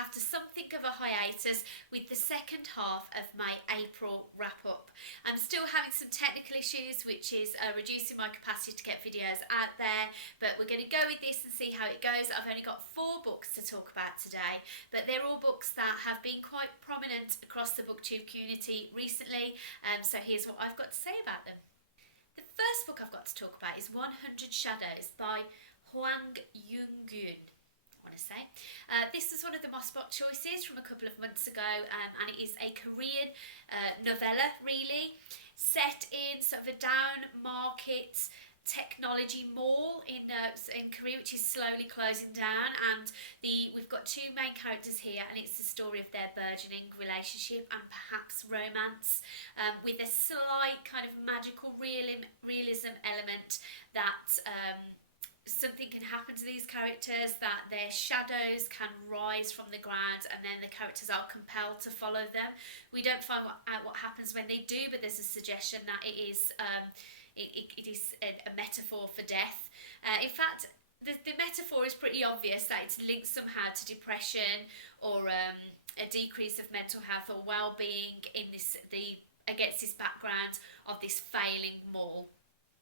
after something of a hiatus with the second half of my April wrap-up. I'm still having some technical issues, which is reducing my capacity to get videos out there, but we're going to go with this and see how it goes. I've only got 4 books to talk about today, but they're all books that have been quite prominent across the booktube community recently, so here's what I've got to say about them. The first book I've got to talk about is 100 Shadows by Hwang, I want to say. This was one of the Mossbot choices from a couple of months ago, and it is a Korean novella, really, set in sort of a down market technology mall in Korea, which is slowly closing down, and we've got 2 main characters here, and it's the story of their burgeoning relationship and perhaps romance, with a slight kind of magical realism element that something can happen to these characters, that their shadows can rise from the ground, and then the characters are compelled to follow them. We don't find out what happens when they do, but there's a suggestion that it is a metaphor for death. In fact, the metaphor is pretty obvious, that it's linked somehow to depression or a decrease of mental health or well-being against this background of this failing mall.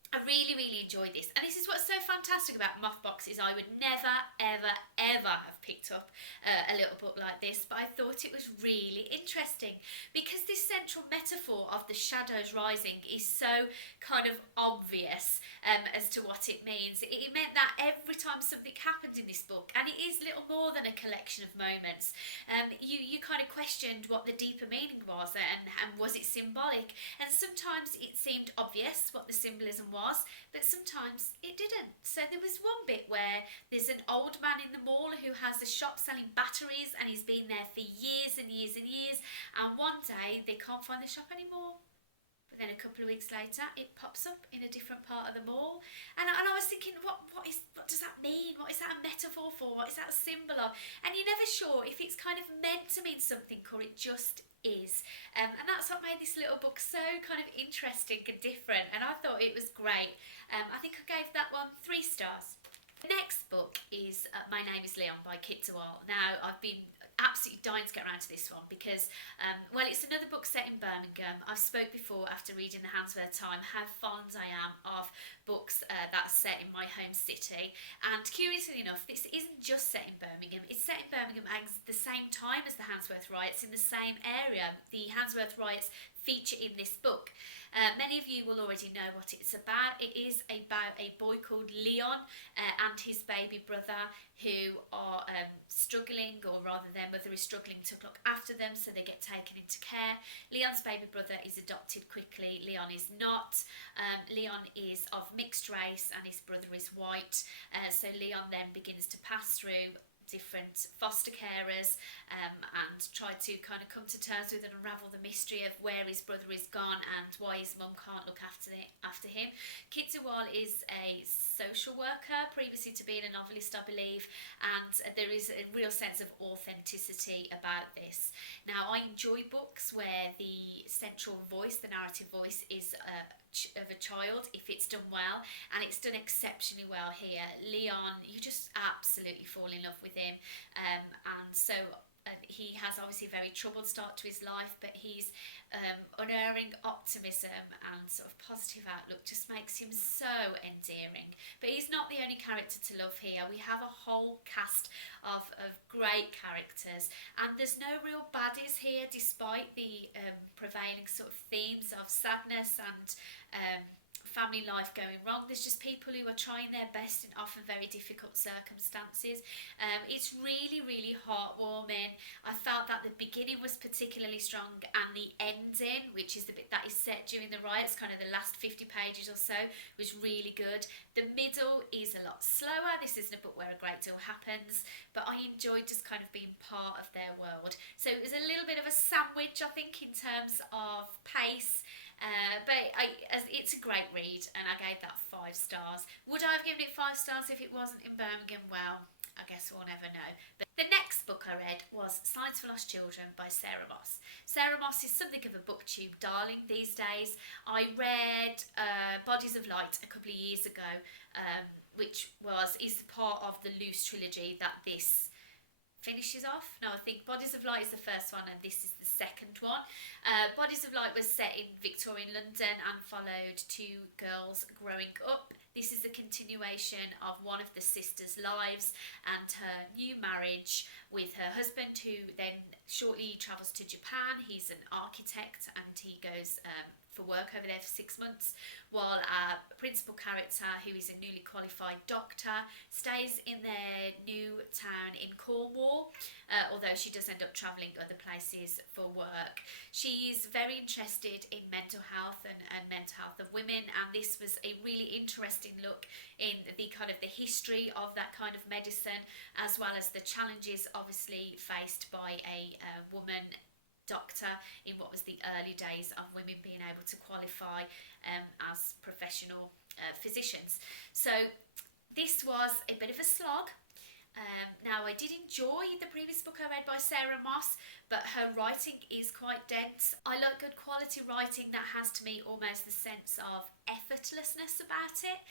I really enjoyed this, and this is what's so fantastic about Moth Boxes. I would never ever have picked up a little book like this, but I thought it was really interesting because this central metaphor of the shadows rising is so kind of obvious as to what it means. It meant that every time something happened in this book, and it is little more than a collection of moments, you kind of questioned what the deeper meaning was, and was it symbolic, and sometimes it seemed obvious what the symbolism was, but sometimes it didn't. So there was one bit where there's an old man in the mall who has a shop selling batteries, and he's been there for years and years, and one day they can't find the shop anymore. But then a couple of weeks later it pops up in a different part of the mall, and I was thinking, what does that mean? What is that a metaphor for? What is that a symbol of? And you're never sure if it's kind of meant to mean something or it just is, and that's what made this little book so kind of interesting and different, and I thought it was great. I think I gave that one 3 stars. The next book is My Name is Leon by Waal. Now, I've been absolutely dying to get around to this one because, well, it's another book set in Birmingham. I've spoke before after reading The Handsworth Time how fond I am of books that are set in my home city, and curiously enough, this isn't just set in Birmingham. It's set in Birmingham at the same time as the Handsworth riots, in the same area. The Handsworth riots feature in this book. Many of you will already know what it's about. It is about a boy called Leon and his baby brother who are struggling, or rather their mother is struggling to look after them, so they get taken into care. Leon's baby brother is adopted quickly. Leon is not. Leon is of mixed race and his brother is white, so Leon then begins to pass through different foster carers and try to kind of come to terms with and unravel the mystery of where his brother is gone and why his mum can't look after him. Waal is a social worker, previously to being a novelist, I believe, and there is a real sense of authenticity about this. Now, I enjoy books where the central voice, the narrative voice, is of a child, if it's done well, and it's done exceptionally well here. Leon, you just absolutely fall in love with him, and so he has obviously a very troubled start to his life, but his unerring optimism and sort of positive outlook just makes him so endearing. But he's not the only character to love here. We have a whole cast of great characters, and there's no real baddies here, despite the prevailing sort of themes of sadness and family life going wrong. There's just people who are trying their best in often very difficult circumstances. It's really heartwarming. I felt that the beginning was particularly strong, and the ending, which is the bit that is set during the riots, kind of the last 50 pages or so, was really good. The middle is a lot slower. This isn't a book where a great deal happens, but I enjoyed just kind of being part of their world. So it was a little bit of a sandwich, I think, in terms of pace. But it's a great read, and I gave that 5 stars. Would I have given it 5 stars if it wasn't in Birmingham? Well, I guess we'll never know. But the next book I read was Science for Lost Children by Sarah Moss. Sarah Moss is something of a booktube darling these days. I read Bodies of Light a couple of years ago, which is part of the Loose trilogy that this finishes off. No, I think Bodies of Light is the first one and this is the second one. Bodies of Light was set in Victorian London and followed two girls growing up. This is a continuation of one of the sisters' lives and her new marriage with her husband, who then shortly travels to Japan. He's an architect and he goes for work over there for 6 months, while our principal character, who is a newly qualified doctor, stays in their new town in Cornwall, although she does end up travelling other places for work. She's very interested in mental health and mental health of women, and this was a really interesting look in the kind of the history of that kind of medicine, as well as the challenges obviously faced by a woman doctor in what was the early days of women being able to qualify as professional physicians. So this was a bit of a slog. Now, I did enjoy the previous book I read by Sarah Moss, but her writing is quite dense. I like good quality writing that has to me almost the sense of effortlessness about it.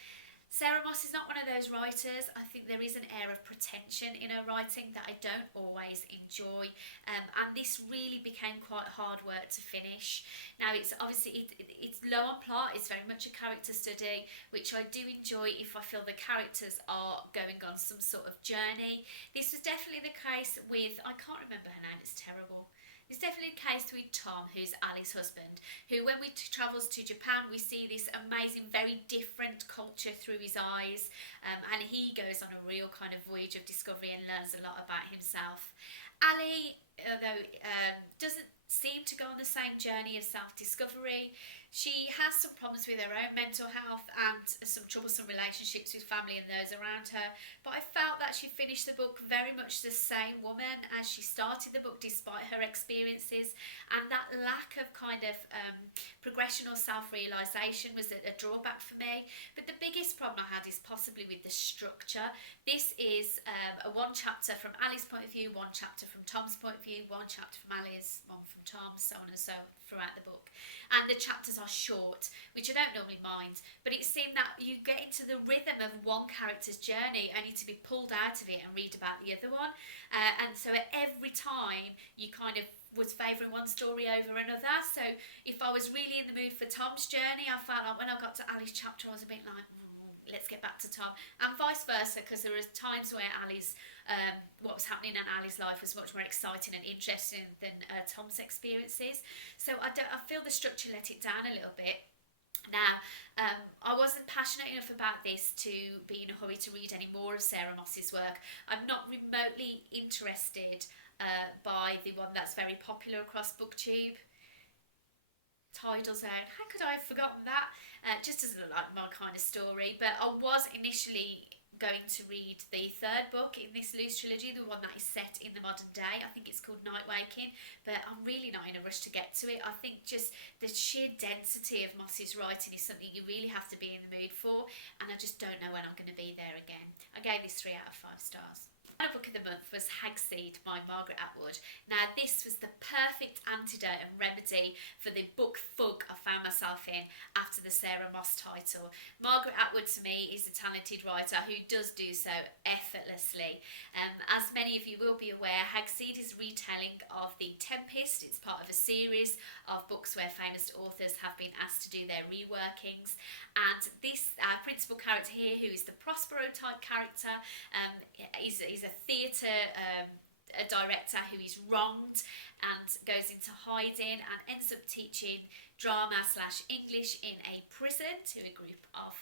Sarah Moss is not one of those writers. I think there is an air of pretension in her writing that I don't always enjoy, and this really became quite hard work to finish. Now, it's obviously it's low on plot. It's very much a character study, which I do enjoy if I feel the characters are going on some sort of journey. This was definitely the case with, I can't remember her name, it's terrible. It's definitely a case with Tom, who's Ali's husband, who when we travels to Japan, we see this amazing, very different culture through his eyes, and he goes on a real kind of voyage of discovery and learns a lot about himself. Ali, although doesn't seem to go on the same journey of self-discovery, she has some problems with her own mental health and some troublesome relationships with family and those around her, but I felt that she finished the book very much the same woman as she started the book, despite her experiences, and that lack of kind of progression or self-realisation was a drawback for me. But the biggest problem I had is possibly with the structure. This is a one chapter from Ali's point of view, one chapter from Tom's point of view, one chapter from Ali's, one from Tom's, so on and so throughout the book. And the chapters are short, which I don't normally mind, but it seemed that you get into the rhythm of one character's journey only to be pulled out of it and read about the other one. And so every time you kind of was favouring one story over another. So if I was really in the mood for Tom's journey, I felt like when I got to Ali's chapter, I was a bit like, let's get back to Tom, and vice versa, because there were times where Ali's what was happening in Ali's life was much more exciting and interesting than Tom's experiences. So I feel the structure let it down a little bit. Now, I wasn't passionate enough about this to be in a hurry to read any more of Sarah Moss's work. I'm not remotely interested by the one that's very popular across BookTube, Tidal Zone. How could I have forgotten that? Just doesn't look like my kind of story, but I was initially going to read the third book in this loose trilogy, the one that is set in the modern day. I think it's called Night Waking, but I'm really not in a rush to get to it. I think just the sheer density of Moss's writing is something you really have to be in the mood for, and I just don't know when I'm going to be there again. I gave this 3 out of 5 stars. My book of the month was Hagseed by Magaret Atwood. Now, this was the perfect antidote and remedy for the book fug I found myself in after the Sarah Moss title. Magaret Atwood, to me, is a talented writer who does do so effortlessly. As many of you will be aware, Hagseed is retelling of The Tempest. It's part of a series of books where famous authors have been asked to do their reworkings. And this principal character here, who is the Prospero type character, is a theatre director who is wronged and goes into hiding and ends up teaching drama / English in a prison to a group of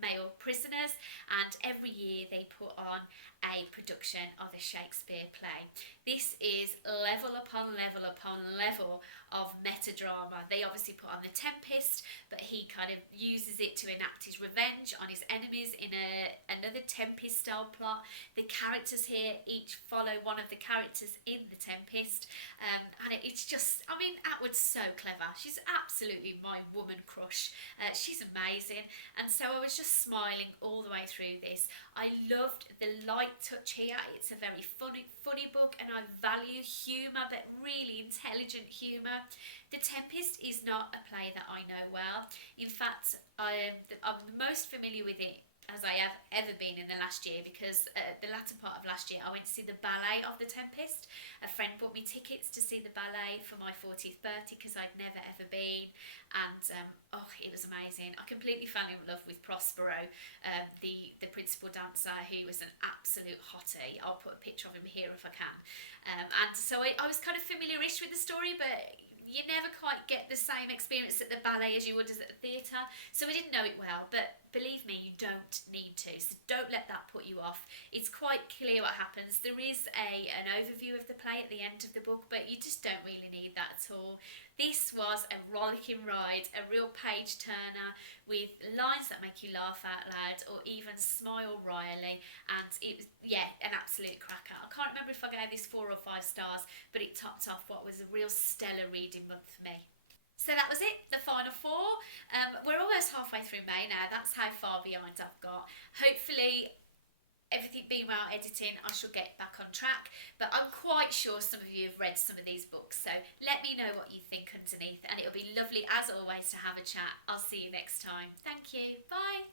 male prisoners, and every year they put on a production of a Shakespeare play. This is level upon level upon level of meta-drama. They obviously put on The Tempest, but he kind of uses it to enact his revenge on his enemies in another Tempest style plot. The characters here each follow one of the characters in The Tempest, and it's just, I mean, Atwood's so clever. She's absolutely my woman crush. She's amazing, and so I was just smiling all the way through this. I loved the light touch here. It's a very funny book, and I value humour, but really intelligent humour. The Tempest is not a play that I know well. In fact, I'm most familiar with it as I have ever been in the last year, because the latter part of last year I went to see the ballet of The Tempest. A friend bought me tickets to see the ballet for my 40th birthday because I'd never ever been, and it was amazing. I completely fell in love with Prospero, the principal dancer, who was an absolute hottie. I'll put a picture of him here if I can. And so I was kind of familiar-ish with the story, but you never quite get the same experience at the ballet as you would as at the theatre. So I didn't know it well, but believe me, you don't need to. So don't let that put you off. It's quite clear what happens. There is an overview of the play at the end of the book, but you just don't really need that at all. This was a rollicking ride, a real page turner, with lines that make you laugh out loud or even smile royally, and it was, an absolute cracker. I can't remember if I gave this 4 or 5 stars, but it topped off what was a real stellar reading month for me. So that was it, the final 4. We're almost halfway through May now. That's how far behind I've got. Hopefully, everything being well editing, I shall get back on track, but I'm quite sure some of you have read some of these books, so let me know what you think underneath, and it'll be lovely as always to have a chat. I'll see you next time. Thank you. Bye.